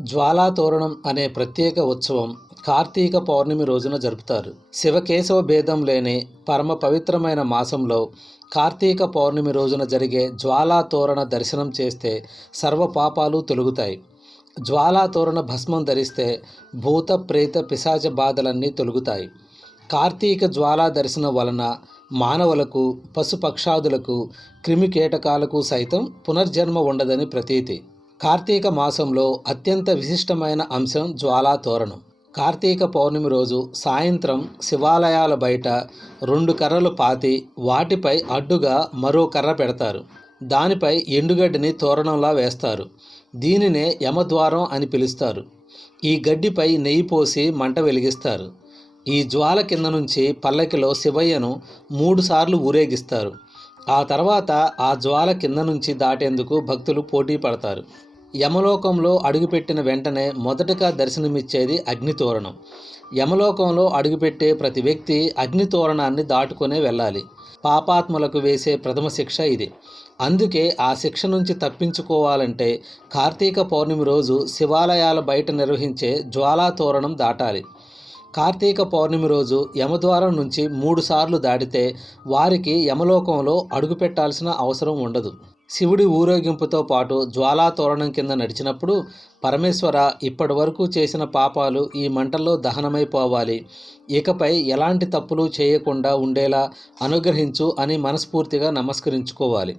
జ్వాలాతోరణం అనే ప్రత్యేక ఉత్సవం కార్తీక పౌర్ణమి రోజున జరుపుతారు. శివకేశవ భేదం లేని పరమ పవిత్రమైన మాసంలో కార్తీక పౌర్ణమి రోజున జరిగే జ్వాలాతోరణ దర్శనం చేస్తే సర్వ పాపాలు తొలుగుతాయి. జ్వాలాతోరణ భస్మం ధరిస్తే భూత ప్రేత పిశాచ బాధలన్నీ తొలుగుతాయి. కార్తీక జ్వాలా దర్శనం వలన మానవులకు పశుపక్షాదులకు క్రిమికీటకాలకు సైతం పునర్జన్మ ఉండదని ప్రతీతి. కార్తీక మాసంలో అత్యంత విశిష్టమైన అంశం జ్వాలా తోరణం. కార్తీక పౌర్ణమి రోజు సాయంత్రం శివాలయాల బయట రెండు కర్రలు పాతి వాటిపై అడ్డుగా మరో కర్ర పెడతారు. దానిపై ఎండుగడ్డిని తోరణంలా వేస్తారు. దీనినే యమద్వారం అని పిలుస్తారు. ఈ గడ్డిపై నెయ్యి పోసి మంట వెలిగిస్తారు. ఈ జ్వాల కింద నుంచి పల్లకిలో శివయ్యను మూడుసార్లు ఊరేగిస్తారు. ఆ తర్వాత ఆ జ్వాల కింద నుంచి దాటేందుకు భక్తులు పోటీ పడతారు. యమలోకంలో అడుగుపెట్టిన వెంటనే మొదటగా దర్శనమిచ్చేది అగ్నితోరణం. యమలోకంలో అడుగుపెట్టే ప్రతి వ్యక్తి అగ్నితోరణాన్ని దాటుకునే వెళ్ళాలి. పాపాత్ములకు వేసే ప్రథమ శిక్ష ఇది. అందుకే ఆ శిక్ష నుంచి తప్పించుకోవాలంటే కార్తీక పౌర్ణమి రోజు శివాలయాల బయట నిర్వహించే జ్వాలాతోరణం దాటాలి. కార్తీక పౌర్ణమి రోజు యమద్వారం నుంచి మూడుసార్లు దాటితే వారికి యమలోకంలో అడుగుపెట్టాల్సిన అవసరం ఉండదు. శివుడి ఊరేగింపుతో పాటు జ్వాలా తోరణం కింద నడిచినప్పుడు పరమేశ్వర ఇప్పటి వరకు చేసిన పాపాలు ఈ మంటల్లో దహనమైపోవాలి. ఇకపై ఎలాంటి తప్పులు చేయకుండా ఉండేలా అనుగ్రహించు అని మనస్ఫూర్తిగా నమస్కరించుకోవాలి.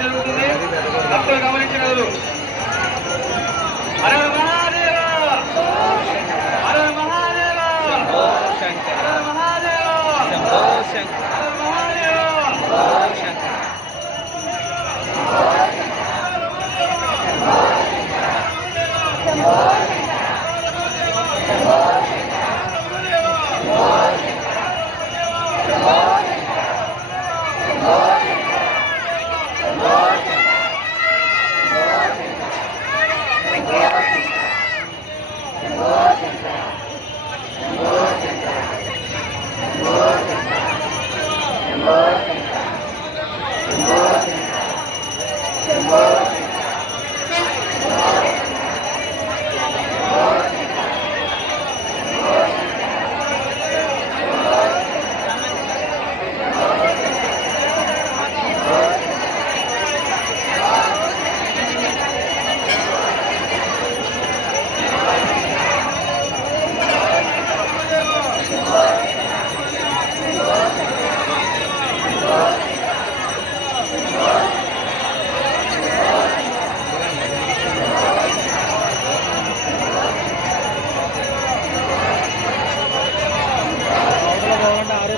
ద్వారాదూరం జరుగుతుంది. భక్తులు గమనించగలరు హర మహాదేవ! హర Amen.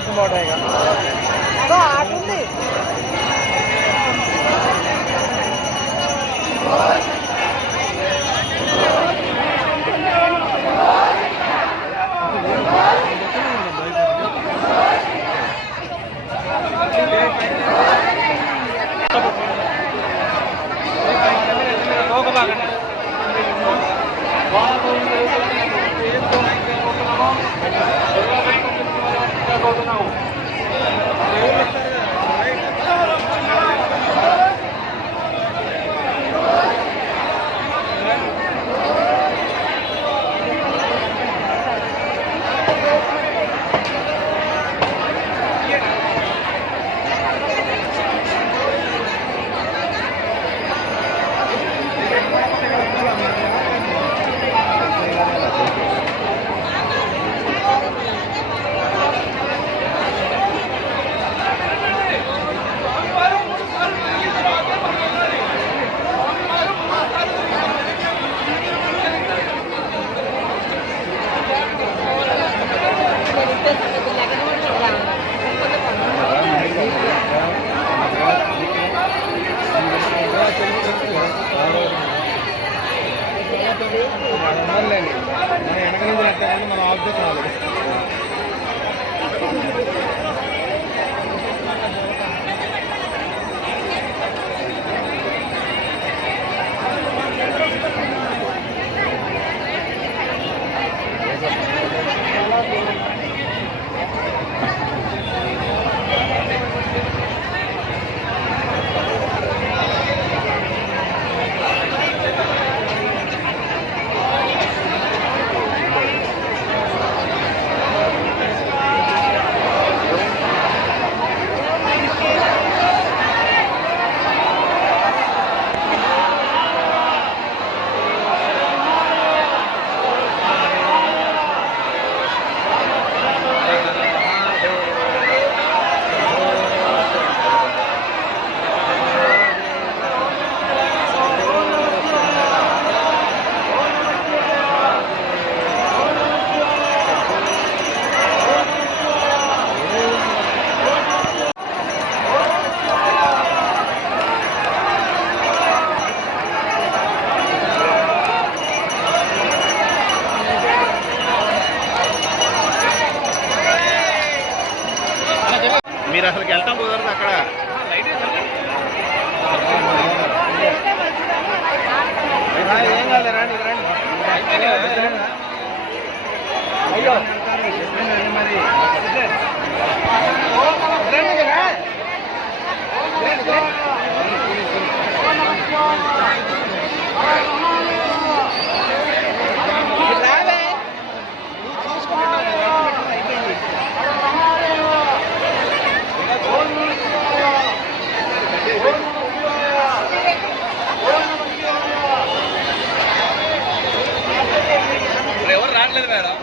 హర మహాదేవ హర మహాదేవ మనం ఆఫ్ చేసాలి మీరు అసలు వెళ్తాం కుదరదు అక్కడ. అయ్యో. మరి రావట్లేదు మేడం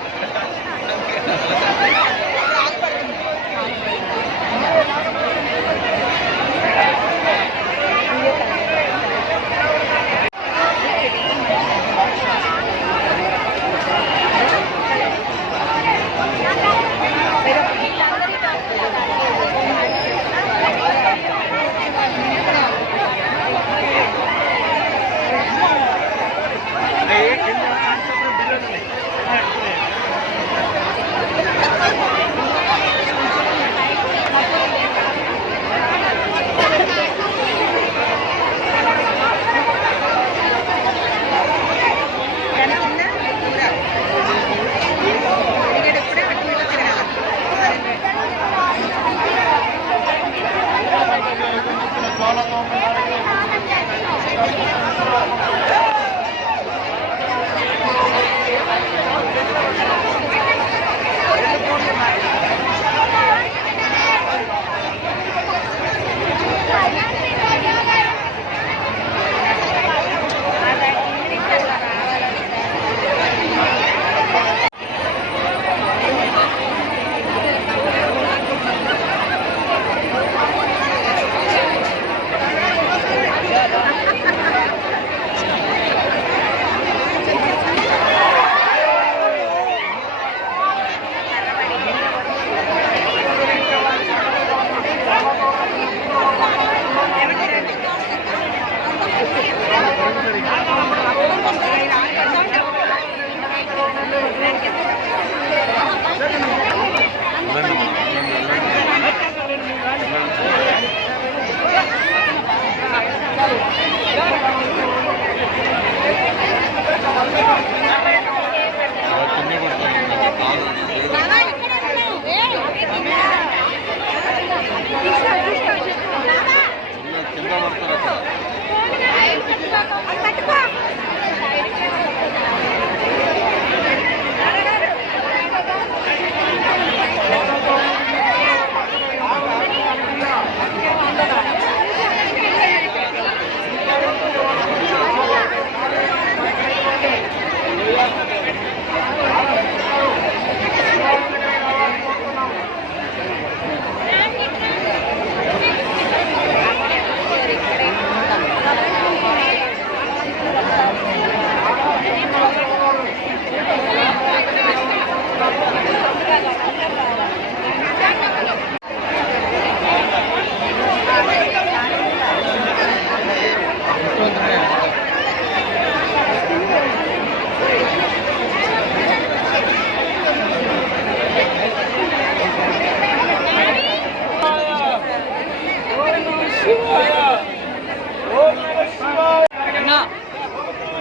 కింద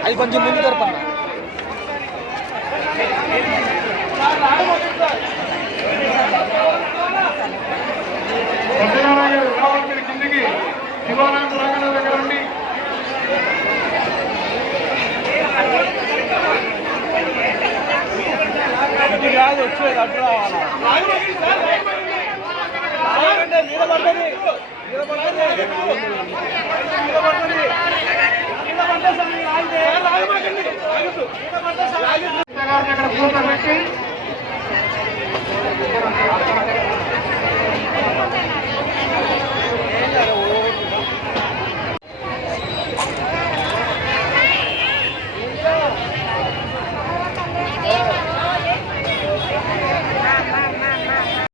అది కొంచెం ముందు మీరు కిందికి శివాలయం ప్రాంగణం దగ్గర ఉండి కాదు వచ్చేది అడ్డు రావాలా? గారిని అక్కడ పెట్టి